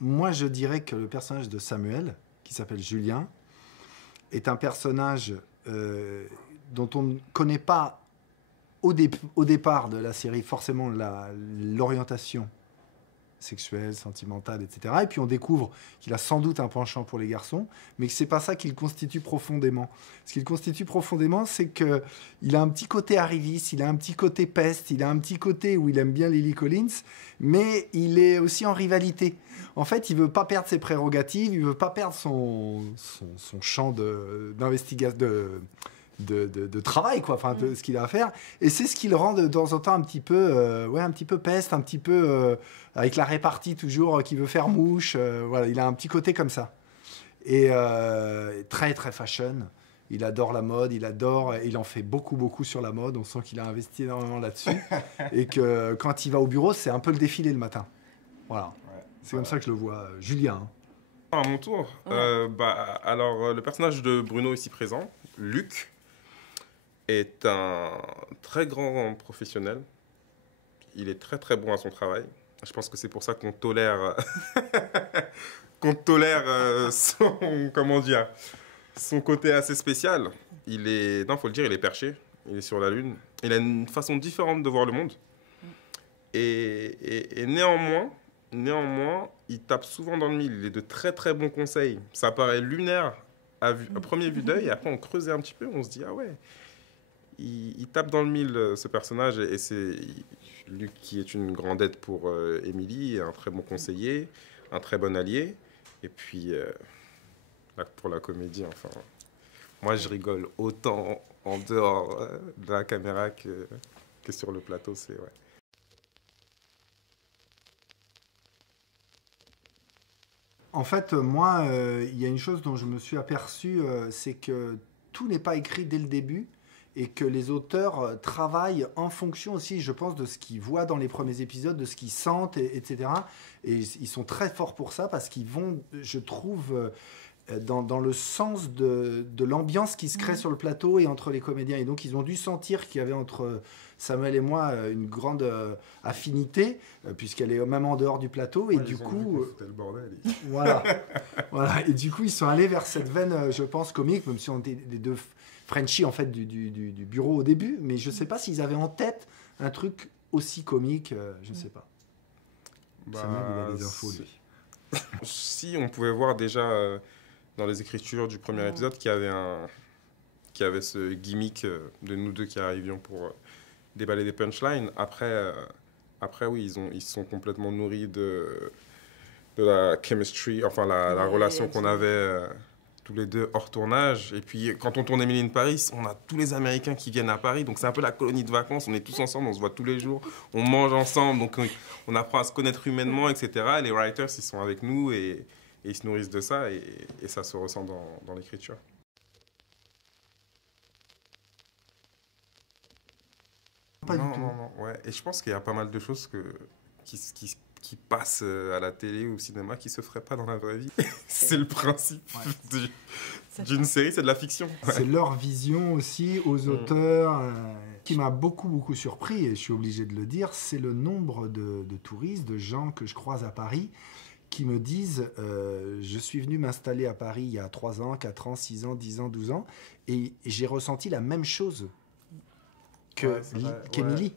moi, je dirais que le personnage de Samuel, qui s'appelle Julien, est un personnage dont on ne connaît pas au départ de la série forcément l'orientation sexuelle, sentimentale, etc. Et puis on découvre qu'il a sans doute un penchant pour les garçons, mais que c'est pas ça qui le constitue profondément. Ce qui le constitue profondément, c'est que il a un petit côté arriviste, il a un petit côté peste, il a un petit côté où il aime bien Lily Collins, mais il est aussi en rivalité. En fait, il veut pas perdre ses prérogatives, il veut pas perdre son champ d'investigation, de travail, quoi, enfin, de ce qu'il a à faire. Et c'est ce qui le rend de temps en temps un petit peu peste, un petit peu avec la répartie toujours qui veut faire mouche. Voilà, il a un petit côté comme ça. Et très, très fashion. Il adore la mode, il en fait beaucoup, beaucoup sur la mode. On sent qu'il a investi énormément là-dessus. Et que quand il va au bureau, c'est un peu le défilé le matin. Voilà. Ouais, c'est comme ça que je le vois. Julien. À mon tour. Ouais. Alors, le personnage de Bruno ici présent, Luc, est un très grand professionnel. Il est très très bon à son travail. Je pense que c'est pour ça qu'on tolère, son côté assez spécial. Faut le dire, il est perché. Il est sur la lune. Il a une façon différente de voir le monde. Et néanmoins, il tape souvent dans le mille. Il est de très très bons conseils. Ça paraît lunaire à premier vue d'œil. Et après, on creusait un petit peu. On se dit, ah ouais. Il tape dans le mille, ce personnage, et c'est Luc qui est une grande aide pour Émilie, un très bon conseiller, un très bon allié. Et puis, pour la comédie, enfin, moi je rigole autant en dehors de la caméra que sur le plateau, c'est ouais. En fait, moi, il y a une chose dont je me suis aperçu, c'est que tout n'est pas écrit dès le début. Et que les auteurs travaillent en fonction aussi, je pense, de ce qu'ils voient dans les premiers épisodes, de ce qu'ils sentent, etc. Et ils sont très forts pour ça parce qu'ils vont, je trouve, dans le sens de l'ambiance qui se crée sur le plateau et entre les comédiens. Et donc, ils ont dû sentir qu'il y avait entre Samuel et moi une grande affinité, puisqu'elle est même en dehors du plateau. Et du coup... C'était le bordel. Voilà. Et du coup, ils sont allés vers cette veine, je pense, comique, même si on était les deux... Frenchie en fait du bureau au début, mais je sais pas s'ils avaient en tête un truc aussi comique, je ne sais pas. Samuel, il a des infos, lui. Si, on pouvait voir déjà dans les écritures du premier épisode qu'il y avait ce gimmick de nous deux qui arrivions pour déballer des punchlines. Après oui, ils se sont complètement nourris de la chemistry, enfin la relation qu'on avait... tous les deux hors tournage. Et puis, quand on tourne Emily in Paris, on a tous les Américains qui viennent à Paris. Donc, c'est un peu la colonie de vacances. On est tous ensemble, on se voit tous les jours. On mange ensemble. Donc, on apprend à se connaître humainement, etc. Et les writers, ils sont avec nous et ils se nourrissent de ça. Et ça se ressent dans l'écriture. Pas du tout. Non. Ouais. Et je pense qu'il y a pas mal de choses qui passent à la télé ou au cinéma qui se feraient pas dans la vraie vie. C'est le principe d'une série, c'est de la fiction. C'est leur vision aussi aux auteurs. Qui m'a beaucoup surpris, et je suis obligé de le dire, c'est le nombre de touristes, de gens que je croise à Paris qui me disent je suis venu m'installer à Paris il y a 3 ans, 4 ans, 6 ans, 10 ans, 12 ans, et j'ai ressenti la même chose qu'Émilie.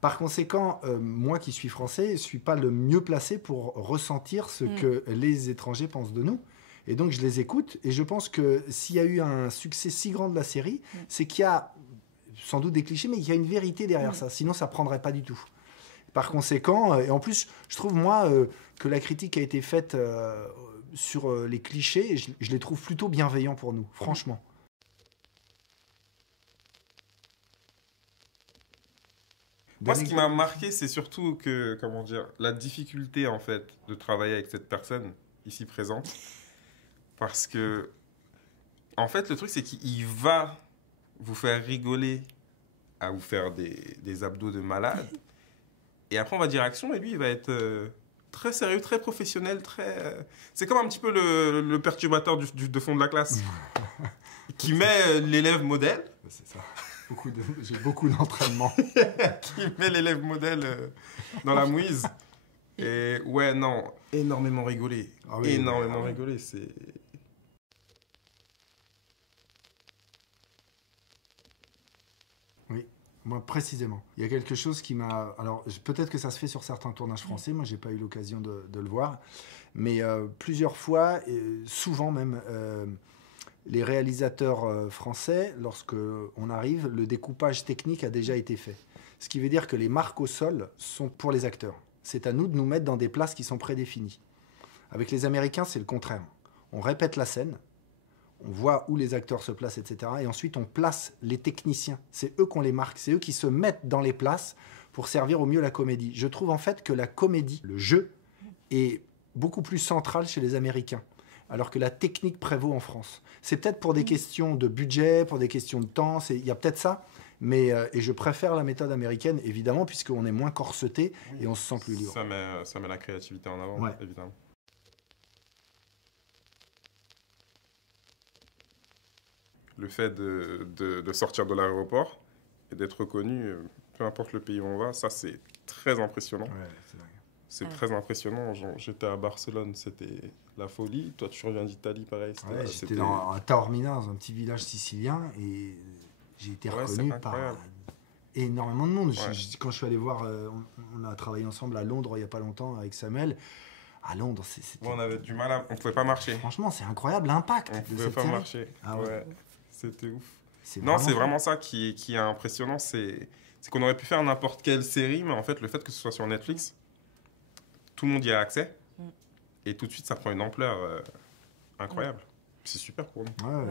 Par conséquent, moi qui suis français, je ne suis pas le mieux placé pour ressentir ce que les étrangers pensent de nous. Et donc, je les écoute. Et je pense que s'il y a eu un succès si grand de la série, c'est qu'il y a sans doute des clichés, mais il y a une vérité derrière ça. Sinon, ça ne prendrait pas du tout. Par conséquent, et en plus, je trouve, moi, que la critique a été faite sur les clichés, je les trouve plutôt bienveillants pour nous, franchement. Moi, ce qui m'a marqué, c'est surtout que, la difficulté, en fait, de travailler avec cette personne ici présente. Parce que, en fait, le truc, c'est qu'il va vous faire rigoler à vous faire des abdos de malade. Et après, on va dire action, et lui, il va être très sérieux, très professionnel, très... C'est comme un petit peu le perturbateur de fond de la classe. Qui met l'élève modèle. C'est ça. J'ai beaucoup d'entraînement. Qui met l'élève modèle dans la mouise. Et ouais, non, énormément rigolé. Ah oui, Énormément rigolé, c'est... Oui, moi précisément. Il y a quelque chose qui m'a... Alors peut-être que ça se fait sur certains tournages français, moi j'ai pas eu l'occasion de le voir, mais plusieurs fois, et souvent même, les réalisateurs français, lorsque on arrive, le découpage technique a déjà été fait. Ce qui veut dire que les marques au sol sont pour les acteurs. C'est à nous de nous mettre dans des places qui sont prédéfinies. Avec les Américains, c'est le contraire. On répète la scène, on voit où les acteurs se placent, etc. Et ensuite, on place les techniciens. C'est eux qu'on les marque, c'est eux qui se mettent dans les places pour servir au mieux la comédie. Je trouve en fait que la comédie, le jeu, est beaucoup plus central chez les Américains, alors que la technique prévaut en France. C'est peut-être pour des questions de budget, pour des questions de temps, il y a peut-être ça, mais et je préfère la méthode américaine, évidemment, puisqu'on est moins corseté et on se sent plus libre. Ça met la créativité en avant, Ouais. évidemment. Le fait de sortir de l'aéroport et d'être reconnu, peu importe le pays où on va, ça c'est très impressionnant. Ouais, c'est dingue. C'est très impressionnant. J'étais à Barcelone, c'était la folie. Toi, tu reviens d'Italie, pareil. Ouais, j'étais dans Taormina, dans un petit village sicilien, et j'ai été reconnu par énormément de monde. Ouais. Quand je suis allé voir, on a travaillé ensemble à Londres il n'y a pas longtemps avec Samuel. À Londres, c'était... Bon, on avait du mal on pouvait pas marcher. Franchement, c'est incroyable l'impact On de pouvait cette pas série. marcher. Ah ouais. C'était ouf. C'est Non, c'est fou. vraiment ça qui est impressionnant. C'est qu'on aurait pu faire n'importe quelle série, mais en fait, le fait que ce soit sur Netflix, tout le monde y a accès. Et tout de suite, ça prend une ampleur incroyable. C'est super pour nous. Ouais.